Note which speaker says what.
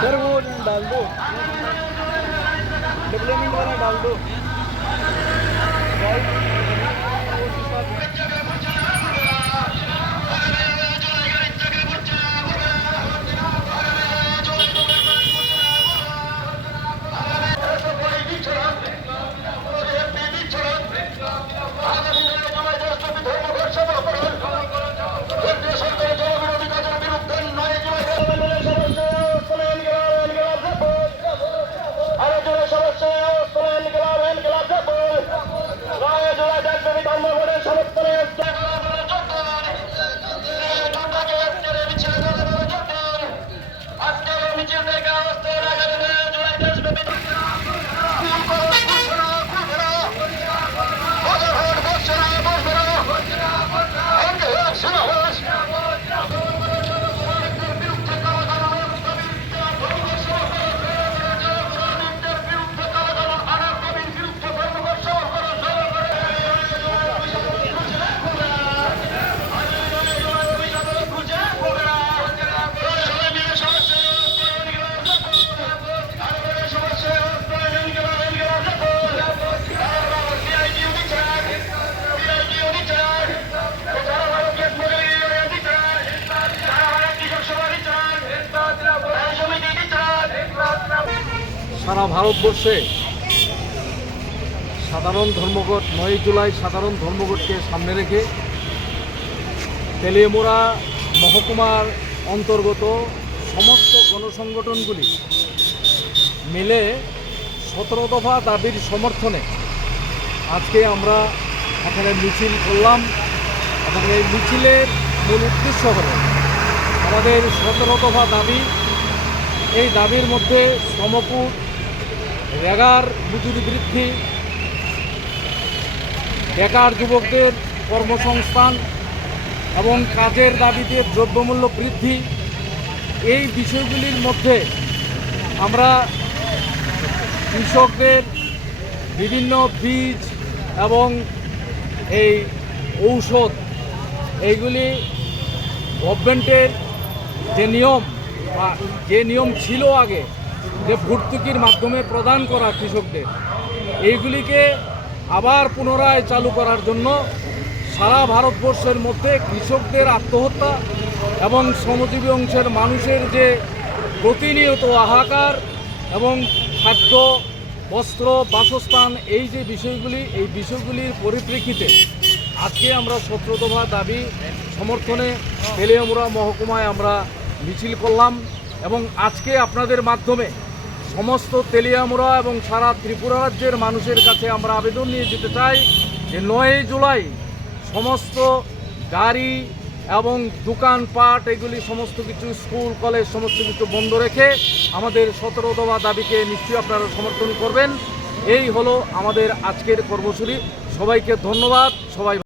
Speaker 1: Sir वो डाल दो। डिप्लेमेंट वाला डाल दो।
Speaker 2: আজকের মিছিল থেকে অবস্থায় রাখবেন জয় দেশব্যাপী সারা ভারতবর্ষে সাধারণ ধর্মঘট, নয় জুলাই সাধারণ ধর্মঘটকে সামনে রেখে তেলিয়ামুড়া মহকুমার অন্তর্গত সমস্ত গণসংগঠনগুলি মিলে সতেরো দফা দাবির সমর্থনে আজকে আমরা এখানে মিছিল করলাম। এবং এই মিছিলের মূল উদ্দেশ্য হল আমাদের সতেরো দফা দাবি। এই দাবির মধ্যে শ্রমপুর রেগার মজুরি বৃদ্ধি, বেকার যুবকদের কর্মসংস্থান এবং কাজের দাবিতে দ্রব্যমূল্য বৃদ্ধি, এই বিষয়গুলির মধ্যে আমরা কৃষকদের বিভিন্ন বীজ এবং এই ঔষধ, এইগুলি গভর্নমেন্টের যে নিয়ম যে নিয়ম ছিল আগে যে ভর্তুকির মাধ্যমে প্রদান করা কৃষকদের, এইগুলিকে আবার পুনরায় চালু করার জন্য সারা ভারতবর্ষের মধ্যে কৃষকদের আত্মহত্যা এবং শ্রমজীবী অংশের মানুষের যে প্রতিনিয়ত হাহাকার এবং খাদ্য, বস্ত্র, বাসস্থান, এই যে বিষয়গুলি, এই বিষয়গুলির পরিপ্রেক্ষিতে আজকে আমরা সতেরো দফা দাবি সমর্থনে তেলিয়ামুড়া মহকুমায় আমরা মিছিল করলাম। এবং আজকে আপনাদের মাধ্যমে সমস্ত তেলিয়ামুড়া এবং সারা ত্রিপুরা রাজ্যের মানুষের কাছে আমরা আবেদন নিয়ে যেতে চাই যে নয় জুলাই সমস্ত গাড়ি এবং দোকানপাট, এগুলি সমস্ত কিছু স্কুল, কলেজ, সমস্ত কিছু বন্ধ রেখে আমাদের সতেরো দফা দাবিকে নিশ্চয়ই আপনারা সমর্থন করবেন। এই হলো আমাদের আজকের কর্মসূচি। সবাইকে ধন্যবাদ। সবাই